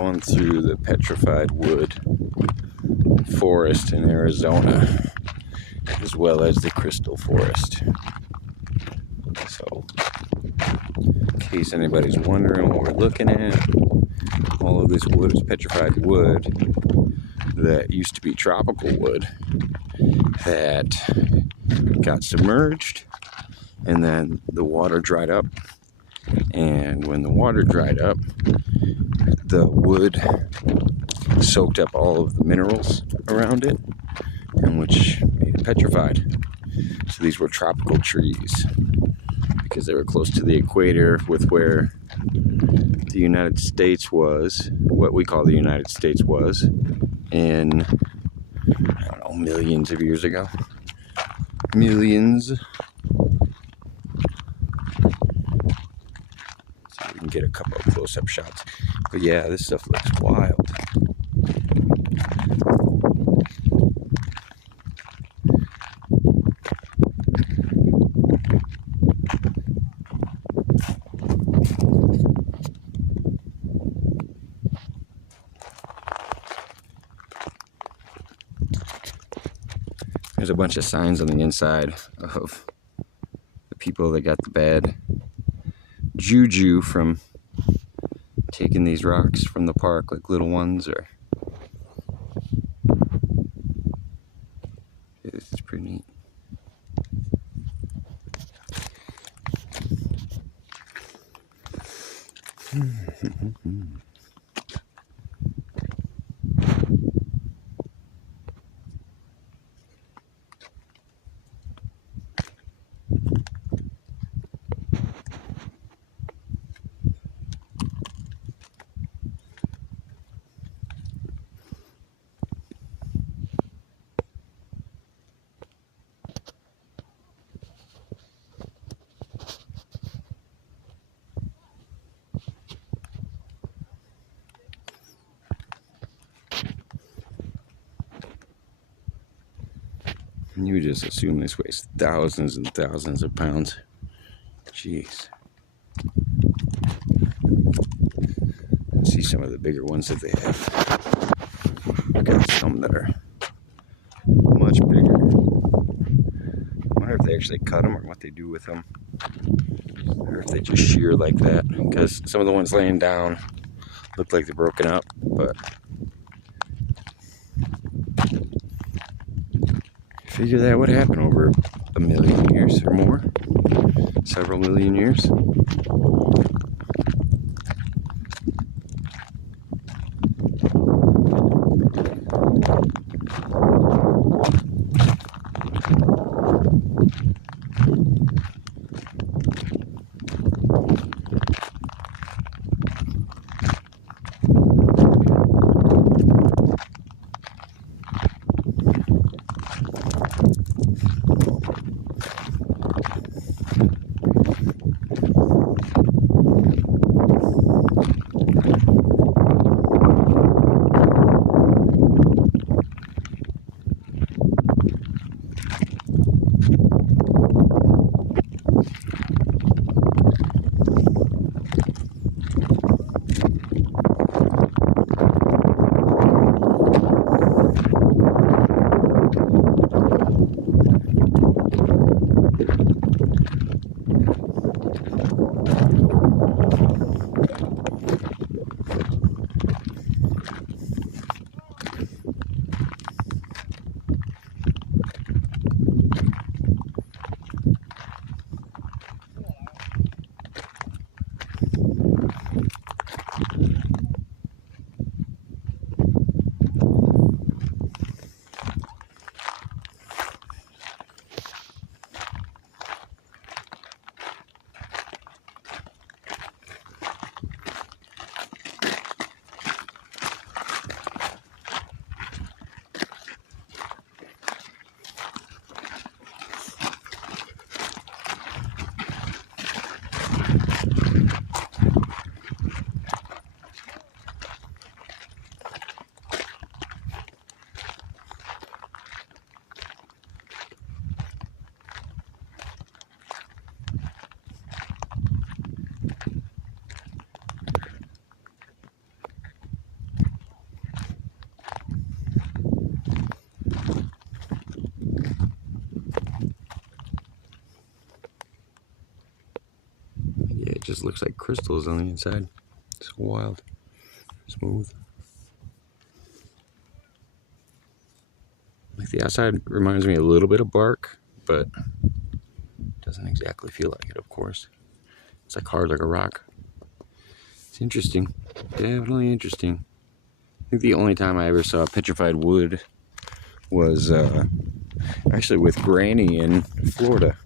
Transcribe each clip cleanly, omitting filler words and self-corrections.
going through the Petrified Wood Forest in Arizona, as well as the Crystal Forest. So, in case anybody's wondering what we're looking at, all of this wood is petrified wood that used to be tropical wood that got submerged, and then the water dried up. And when the water dried up, the wood soaked up all of the minerals around it, and which made it petrified. So these were tropical trees because they were close to the equator with where the United States was, what we call the United States was, in, I don't know, millions of years ago. Millions. So we can get a couple of close-up shots. But yeah, this stuff looks wild. There's a bunch of signs on the inside of the people that got the bad juju from taking these rocks from the park, like little ones, or yeah, this is pretty neat. You would just assume this weighs thousands and thousands of pounds. Jeez. Let's see some of the bigger ones that they have. I got some that are much bigger. I wonder if they actually cut them or what they do with them. Or if they just shear like that. Because some of the ones laying down look like they're broken up, but figure that would happen over a million years or more. Several million years. just looks like crystals on the inside. So wild, smooth. Like the outside reminds me a little bit of bark, but doesn't exactly feel like it, of course. It's like hard like a rock. It's interesting, definitely interesting. I think the only time I ever saw petrified wood was actually with Granny in Florida.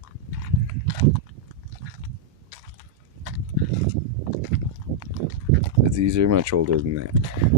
But these are much older than that.